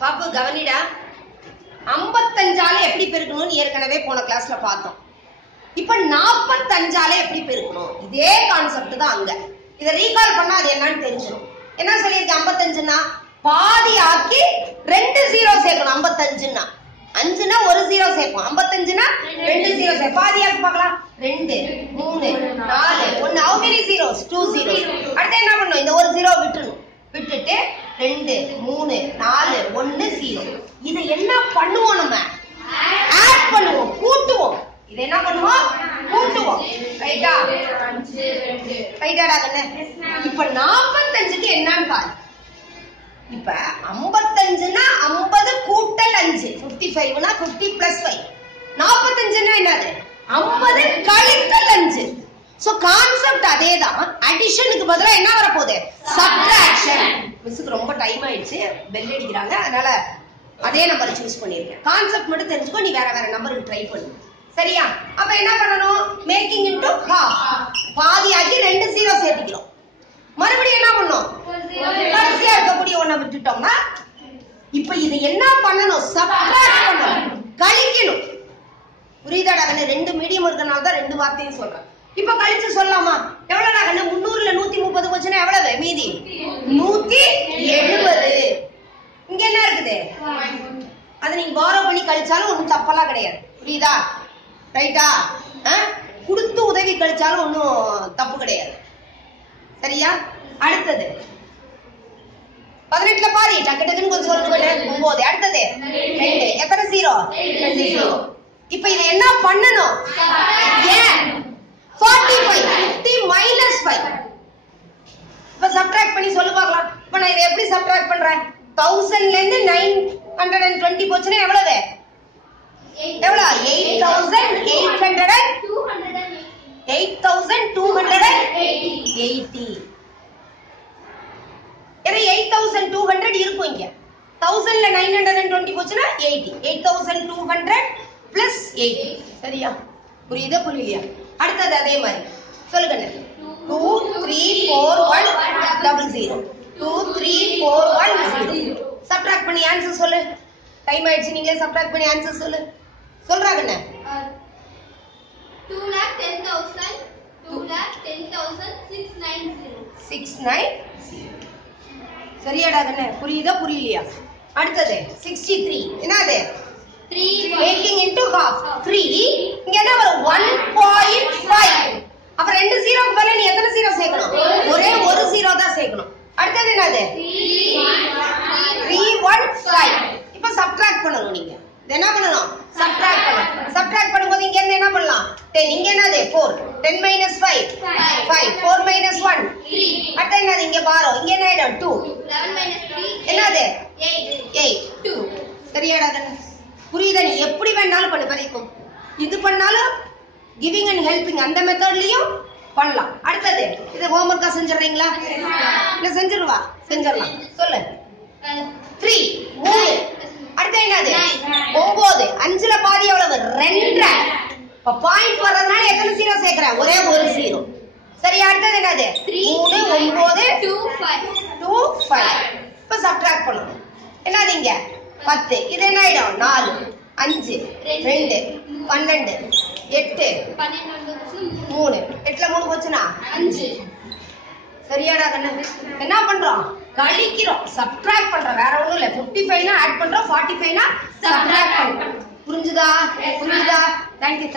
பாப்பு கவனிடா. 55 எப்படி பெருக்கணும்னு ஏற்கனவே போன கிளாஸ்ல பார்த்தோம். இப்ப 45 எப்படி பெருக்கணும், இதே கான்செப்ட் தான் அங்க. இதை ரீகால் பண்ணா அது என்னன்னு தெரிஞ்சிடும். என்ன சொல்லியிருக்கேன்? 55னா பாதி ஆக்கி 2 0 சேர்க்கணும். 55னா 5னா 1 0 சேர்ப்போம். 55னா 2 0 சேர்ப்போம். பாதி ஆக்கி பார்க்கலாம். 2 3 4 1. how many zeros? 2 zeros. அடுத்து என்ன பண்ணணும்? இந்த ஒரு 0 விட்டுறணும். விட்டுட்டு 2 3 4 1 0. இதை என்ன பண்ணுவோம்? நம்ம ஆட் பண்ணுவோம், கூட்டுவோம். இது என்ன பண்ணுவோம்? கூட்டுவோம். ரைட்டா? ரைட்டாடா கண்ணு? இப்ப 45க்கு என்னன்னு பாரு. இப்ப 55னா 50 கூட்டல் 5. 55னா 50 பிளஸ் 5. 45னா என்னது? 50 கழித்தல் 5. சோ கான்செப்ட் அதேதான். அடிஷனுக்கு பதிலா என்ன வர போகுது? சப்ட்ராக்ஷன். மிஸ்க்கு ரொம்ப டைம் ஆயிடுச்சு, பெல் அடிக்கிறாங்க, அதனால அதே நம்பரை சூஸ் பண்ணிருக்கேன். கான்செப்ட் மட்டும் தெரிஞ்சுக்கோ, நீ வேற வேற நம்பருக்கு ட்ரை பண்ணு. சரியா? அப்ப என்ன பண்ணணும்? Making into half. பாதி ஆக்கி 2 0 சேர்த்துக்கிறோம். மறுபடியும் என்ன பண்ணணும்? கடைசியா இருக்கக்கூடிய ஒண்ண விட்டுட்டோம்னா இப்ப இது என்ன பண்ணணும்? சப்ட்ராக்ட் பண்ணணும், கழிக்கணும். புரியுதாடா கண்ணு? 2 மீடியம் இருக்கனால தான் 2 வார்த்தையும் சொல்றேன். இப்ப கழிச்சு சொல்லலாமா? எவ்வளவுடா கண்ணு? 300ல 130 போச்சுன்னா எவ்வளவு மீதி? 170. இங்க என்ன இருக்குது? அது நீங்க பாரோ பண்ணி கழிச்சாலும் ஒன்னும் தப்பெல்லாம் கிடையாது. புரியுதா? ரைட்டா? கொடுத்து உதவி கழிச்சாலும் ஒன்னும் தப்பு கிடையாது. சரியா? அடுத்தது 18ல பாதி டக்கு டக்குன்னு கொஞ்சம் சொல்லிட்டு 9. அடுத்தது 2. எத்தனை 0? 2 0. இப்ப இதை என்ன பண்ணணும்? ஏன் 45 50 மைனஸ் 5. இப்ப சப்ட்ராக்ட் பண்ணி சொல்லு பார்க்கலாம். இப்ப நான் இதை எப்படி சப்ட்ராக்ட் பண்றேன்? 1000ல இருந்து 920 போச்சுன்னா எவ்வளவு? எவ்வளவு? 8280. ஏன்னா 8200 இருக்கும் இங்க. 1000ல 920 போச்சுன்னா 80. 8200 பிளஸ் 80. சரியா? புரியுதா புரியலையா? அடுத்தது அதே மாதிரி சொல்லுங்க. 2 3 4 1 00. 2 3 4 1 0. சப்ட்ராக்ட் பண்ணி ஆன்சர் சொல்லு. டைம் ஆயிடுச்சு, நீங்களே சப்ட்ராக்ட் பண்ணி ஆன்சர் சொல்லு. சொல்றாங்க என்ன? 2,10,690. சரியாடா கண்ணு? புரியுதா புரியலையா? அடுத்தது 63. என்னது? 3 மேக்கிங் இன்டு ஹாஃப். 3 இங்க என்ன வரும்? 1.5. அப்ப 2 0க்கு பதிலா நீ எத்தனை 0 சேர்க்கணும்? ஒரே ஒரு 0 தான் சேர்க்கணும். அடுத்தது என்னது? 315. இப்ப சப்ட்ராக்ட் பண்ணணும். நீங்க என்ன பண்ணணும்? சப்ட்ராக்ட் பண்ணணும். சப்ட்ராக்ட் பண்ணும்போது இங்க இருந்து என்ன பண்ணலாம்? 10. இங்க என்னது? 4. 10 minus 5 5. 4 minus 1 3. அடுத்து என்னது? இங்க பாரோ. இங்க என்ன ஆயிடும்? 2. 11 minus 3 என்னது? 8. 2. சரியாடா கண்ணு? புரியுதா? நீ எப்படி வேணாலும் பண்ணு. வரைக்கும் இது பண்ணாலும் கிவிங் அண்ட் ஹெல்பிங் அந்த மெத்தட்லயும் பண்ணலாம். அடுத்தது இது ஹோம்வொர்க்கா செஞ்சிடுறீங்களா? இல்ல செஞ்சிருவா? செஞ்சிடலாம். சொல்லு. 3 3. அடுத்து என்னது? 9. 5ல பாதி எவ்வளவு? 2. இப்ப பாயிண்ட் வர்றதுனால எத்தனை 0 சேர்க்கிறேன்? ஒரே ஒரு 0. சரி, அடுத்தது என்னது? 3 9 2 5. 2 5. இப்ப சப்ட்ராக்ட் பண்ணணும். என்னது? இங்க 10. இது என்ன ஆயிடும்? 4 5 2 12 8 3. 8ல 3 போச்சுன்னா 5. சரியாடா கண்ணு? என்ன பண்றோம்? கழிக்கிறோம், சப்ட்ராக்ட் பண்றோம். வேற ஒண்ணும் இல்ல. 55னா ஆட் பண்றோம், 45னா சப்ட்ராக்ட் பண்றோம். புரிஞ்சுதா? புரியுதா? தேங்க்யூ.